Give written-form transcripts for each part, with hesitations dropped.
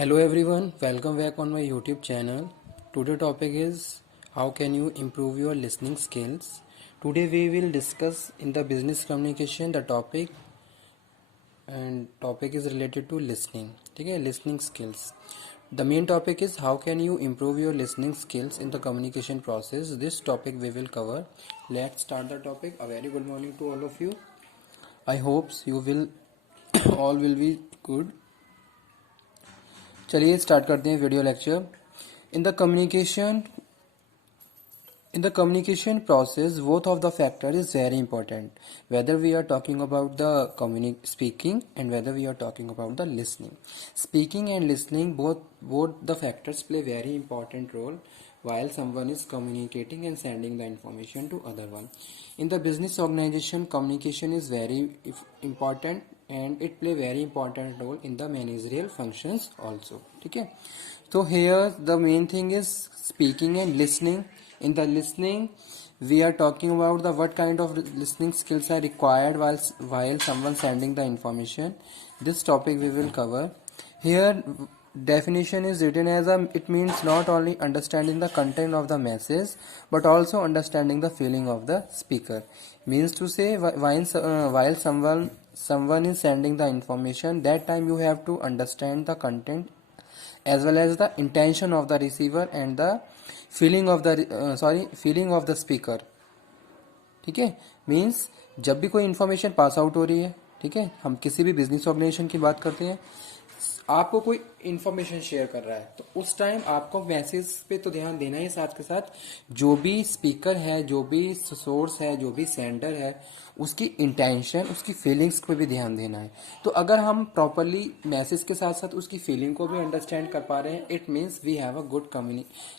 Hello everyone, welcome back on my YouTube channel. Today topic is how can you improve your listening skills. Today we will discuss in the business communication the topic and topic is related to listening. Okay, listening skills. The main topic is how can you improve your listening skills in the communication process. This topic we will cover. Let's start the topic. A very good morning to all of you. I hope you will all will be good. चलिए start करते हैं video lecture. In the communication process both of the factor is very important, whether we are talking about the speaking and whether we are talking about the listening. Speaking and listening, both the factors play very important role while someone is communicating and sending the information to other one. In the business organization, communication is very important and it play very important role in the managerial functions also. Okay, so here the main thing is speaking and listening. In the listening, we are talking about the what kind of listening skills are required while someone sending the information. This topic we will cover. Here definition is written as it means not only understanding the content of the message but also understanding the feeling of the speaker. Means to say while someone is sending the information, that time you have to understand the content as well as the intention of the receiver and the feeling of the speaker. ठीक है, means जब भी कोई information pass out हो रही है, ठीक है, हम किसी भी बिजनेस ऑर्गेनाइजेशन की बात करते हैं, आपको कोई इन्फॉर्मेशन शेयर कर रहा है तो उस टाइम आपको मैसेज पे तो ध्यान देना ही, साथ के साथ जो भी स्पीकर है, जो भी सोर्स है, जो भी सेंडर है, उसकी इंटेंशन, उसकी फीलिंग्स पे भी ध्यान देना है. तो अगर हम प्रॉपरली मैसेज के साथ साथ उसकी फीलिंग को भी अंडरस्टैंड कर पा रहे हैं, it means we have a good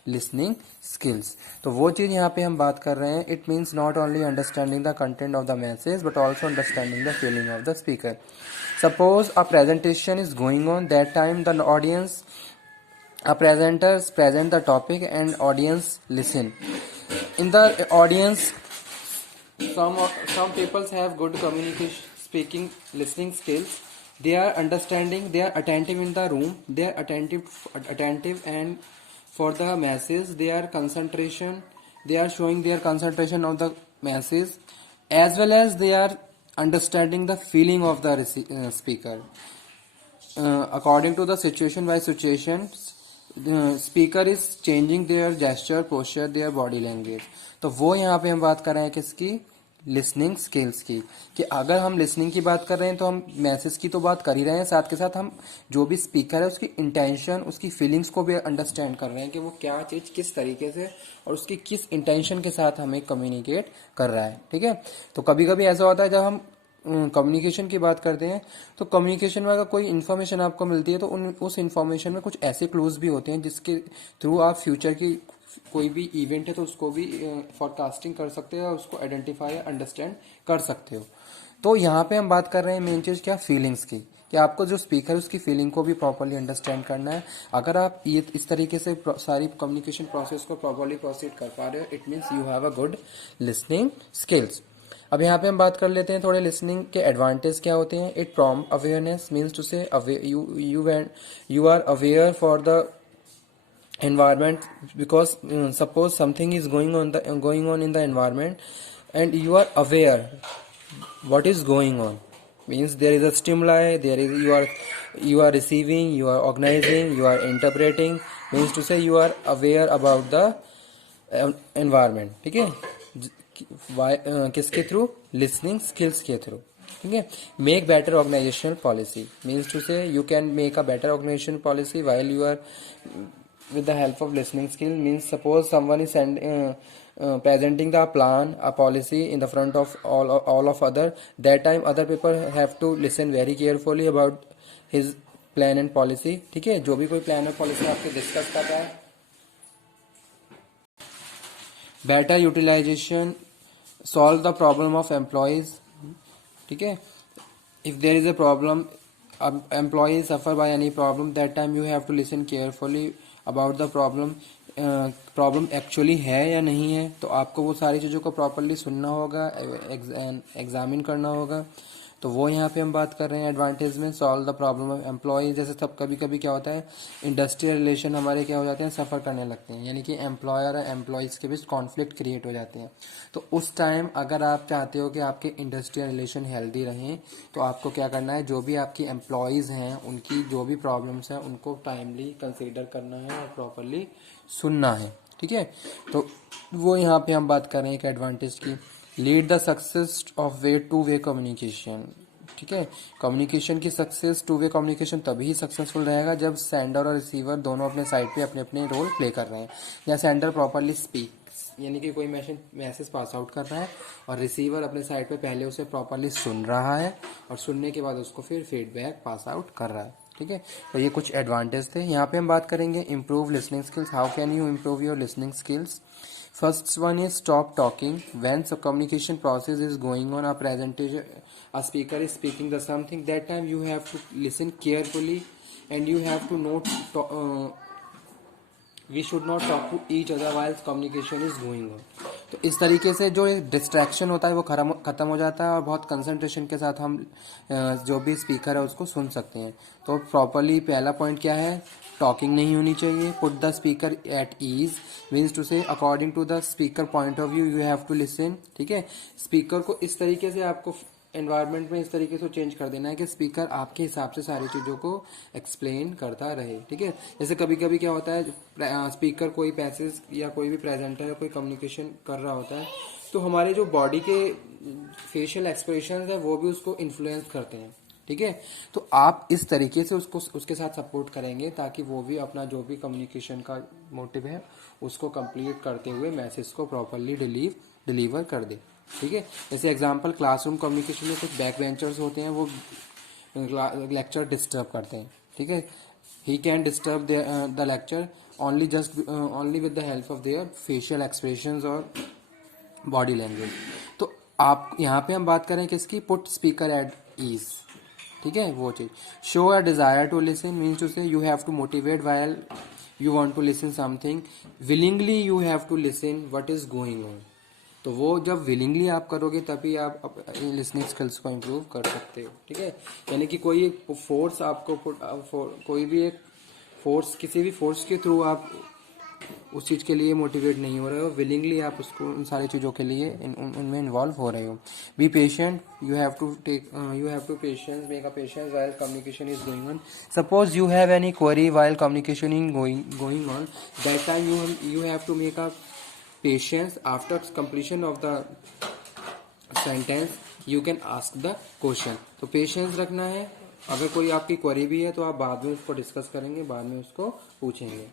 listening skills. तो वो चीज़ यहाँ पे हम बात कर रहे हैं. It means not only understanding the content of the message but also understanding the feeling of the speaker. Suppose a presentation is going on, that time a presenter present the topic and audience listen. In the audience, some people have good communication, speaking, listening skills. They are understanding, they are attentive in the room, they are attentive and for the message, they are showing their concentration on the message, as well as they are understanding the feeling of the speaker. According to the situation by situation, the speaker is changing their gesture, posture, their body language. तो वो यहाँ पे हम बात कर रहे हैं किसकी, लिसनिंग स्किल्स की. कि अगर हम लिसनिंग की बात कर रहे हैं तो हम मैसेज की तो बात कर ही रहे हैं, साथ के साथ हम जो भी स्पीकर है उसकी इंटेंशन, उसकी फीलिंग्स को भी अंडरस्टैंड कर रहे हैं कि वो क्या चीज़ किस तरीके से और उसकी किस इंटेंशन के साथ हमें कम्युनिकेट कर रहा है. ठीक है, तो कभी कभी ऐसा होता है जब हम कम्युनिकेशन की बात करते हैं तो कम्युनिकेशन में अगर कोई इन्फॉर्मेशन आपको मिलती है तो उस इन्फॉर्मेशन में कुछ ऐसे क्लूज भी होते हैं जिसके थ्रू आप फ्यूचर की कोई भी इवेंट है तो उसको भी फॉरकास्टिंग कर सकते हो और उसको आइडेंटिफाई या अंडरस्टैंड कर सकते हो. तो यहाँ पे हम बात कर रहे हैं मेन चीज़ क्या, फीलिंग्स की, कि आपको जो स्पीकर है उसकी फीलिंग को भी प्रॉपरली अंडरस्टैंड करना है. अगर आप ये इस तरीके से सारी कम्युनिकेशन प्रोसेस को प्रॉपरली प्रोसीड कर पा रहे हो, it means you have a good listening skills. अब यहाँ पे हम बात कर लेते हैं थोड़े लिसनिंग के एडवांटेज क्या होते हैं. It prompt awareness, means to say you are aware for the environment, because suppose something is going on in the environment and you are aware what is going on, means there is a stimuli, there is you are receiving, you are organizing, you are interpreting, means to say you are aware about the environment. ठीक है, किसके through, listening skills के थ्रू. ठीक है, make better organizational policy, means to say you can make a better organization policy while you are with the help of listening skill. Means suppose someone is presenting the plan, a policy in the front of all of other, that time other people have to listen very carefully about his plan and policy. ठीक है, जो भी कोई plan और policy आपके discuss कर रहा है. Better utilisation, solve the problem of employees. ठीक है, if there is a problem, employees suffer by any problem, that time you have to listen carefully about the problem. Problem actually है या नहीं है, तो आपको वो सारी चीज़ों को प्रॉपरली सुनना होगा, एग्जामिन करना होगा. तो वो यहाँ पे हम बात कर रहे हैं एडवांटेज में, solve the problem of employ. जैसे तब कभी कभी क्या होता है, इंडस्ट्रियल रिलेशन हमारे क्या हो जाते हैं, सफ़र करने लगते हैं, यानी कि एम्प्लॉयर और एम्प्लॉयज़ के बीच कॉन्फ्लिक्ट क्रिएट हो जाते हैं। तो उस टाइम अगर आप चाहते हो कि आपके इंडस्ट्रियल रिलेशन हेल्दी रहें, तो आपको क्या करना है, जो भी आपकी एम्प्लॉयज़ हैं उनकी जो भी प्रॉब्लम्स हैं उनको टाइमली कंसिडर करना है और प्रॉपरली सुनना है। ठीक है, तो वो यहाँ पे हम बात कर रहे हैं एक एडवांटेज की। Lead the success of way two way communication. ठीक है, कम्युनिकेशन की सक्सेस, टू वे कम्युनिकेशन तभी सक्सेसफुल रहेगा जब सेंडर और रिसीवर दोनों अपने साइड पे अपने अपने रोल प्ले कर रहे हैं। या सेंडर प्रॉपरली स्पीक, यानी कि कोई मैसेज पास आउट कर रहा है और रिसीवर अपने साइड पे पहले उसे प्रॉपरली सुन रहा है और सुनने के बाद उसको फिर फीडबैक पास आउट कर रहा है। ठीक है, तो ये कुछ एडवांटेज थे। यहाँ पे हम बात करेंगे improve listening skills. How can you improve your listening skills? First one is stop talking. When the communication process is going on, a presentation, a speaker is speaking the something, that time you have to listen carefully and you have to note, we should not talk to each other while communication is going on. तो इस तरीके से जो distraction होता है वो ख़त्म हो जाता है और बहुत कंसंट्रेशन के साथ हम जो भी स्पीकर है उसको सुन सकते हैं। तो प्रॉपरली पहला पॉइंट क्या है, टॉकिंग नहीं होनी चाहिए। Put the speaker at ease, means to say according to the speaker point of view you have to listen. ठीक है, स्पीकर को इस तरीके से आपको एनवायरनमेंट में इस तरीके से चेंज कर देना है कि स्पीकर आपके हिसाब से सारी चीज़ों को एक्सप्लेन करता रहे। ठीक है, जैसे कभी कभी क्या होता है, स्पीकर कोई पैसेज या कोई भी प्रेजेंटर या कोई कम्युनिकेशन कर रहा होता है, तो हमारे जो बॉडी के फेशियल एक्सप्रेशन है वो भी उसको इन्फ्लुएंस करते हैं। ठीक है, तो आप इस तरीके से उसको उसके साथ सपोर्ट करेंगे ताकि वो भी अपना जो भी कम्युनिकेशन का मोटिव है उसको कंप्लीट करते हुए मैसेज को प्रॉपरली डिलीवर कर दे। ठीक है, जैसे एग्जांपल क्लासरूम कम्युनिकेशन में कुछ बैक बेंचर्स होते हैं, वो लेक्चर डिस्टर्ब करते हैं। ठीक है, he can disturb the lecture only with the help of their facial expressions और बॉडी लैंग्वेज। तो आप यहाँ पे हम बात करें किसकी, पुट स्पीकर एट ईज। ठीक है, वो चीज। Show a desire to listen, means to say you have to motivate while you want to listen something, willingly you have to listen what is going on. तो वो जब willingly आप करोगे तभी आप लिसनिंग स्किल्स को इम्प्रूव कर सकते हो। ठीक है, यानी कि कोई एक फोर्स आपको कोई भी एक फोर्स, किसी भी फोर्स के थ्रू आप उस चीज़ के लिए मोटिवेट नहीं हो रहे हो, विलिंगली आप उसको उन सारी चीज़ों के लिए उनमें इन्वॉल्व हो रहे हो। Be patient, you have to patience, make a patience while communication is going on. Suppose you have any query while communication is going on, that time you have to make a patience. After completion of the sentence you can ask the question. तो patience रखना है। अगर कोई आपकी query भी है तो आप बाद में उसको डिस्कस करेंगे, बाद में उसको पूछेंगे।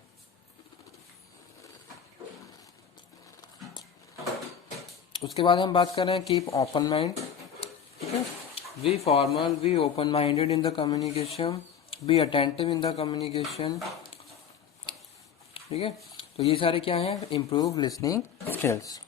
उसके बाद हम बात कर रहे हैं कीप ओपन माइंड। ठीक है, B formal, be open minded in the communication, be attentive in the communication. ठीक है, तो ये सारे क्या हैं, इम्प्रूव लिसनिंग स्किल्स।